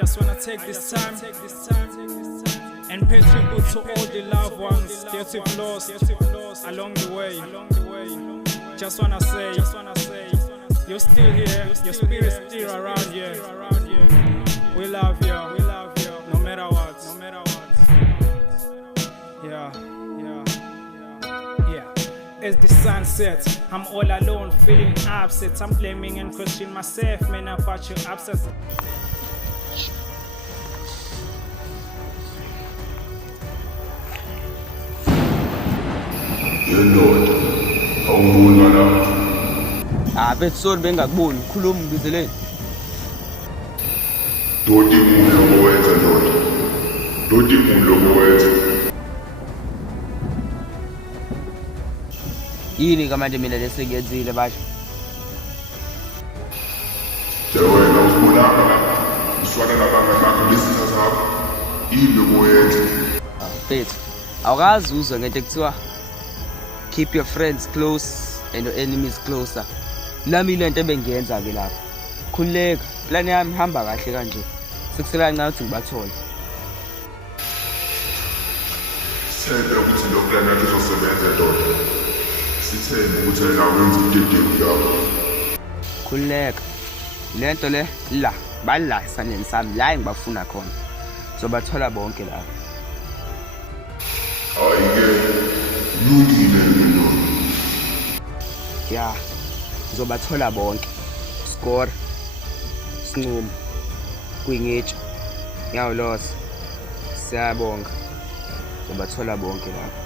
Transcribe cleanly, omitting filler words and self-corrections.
just wanna take this time and pay tribute to all the loved ones that we've lost along the way. Just wanna say, you're still here, your spirit's still around here. We love you, no matter what. Yeah. As the sun sets, I'm all alone, feeling upset. I'm blaming and questioning myself, man, about your absence. Dear Lord, awubona lapha. Bethsoni bengakuboni, khuluma ngizeleni. Dodi mulo ngowenza Lord. Dodi mulo ngowenza. Yini kamanje mina lesengiyenzile basho? Wena usibonanga lapha. Uswana nabangani bakho lesitha zakho. Yini ngowenza? Bethu, awukazi uzwe ngento ekuthiwa keep your friends close and your enemies closer. Nami lento ebengiyenza ke lapha. Khuleka, plan yami ihamba kahle kanje. Sekusela kancane ukuthi ngibathole. Sithembe ukuthi lo plan yakho izosebenza Lord. Sithembe ukuthi wena wenza idedeli yakho. Khuleka. Lento le la bala saneni sami la engibafuna khona. Zobathola bonke lapha. Ayike lungile Lord. Ya. Zobathola bonke. Score. Sinqumo. Kuyingitsho. Ngiyawulosa. Siyabonga. Zobathola bonke lapha.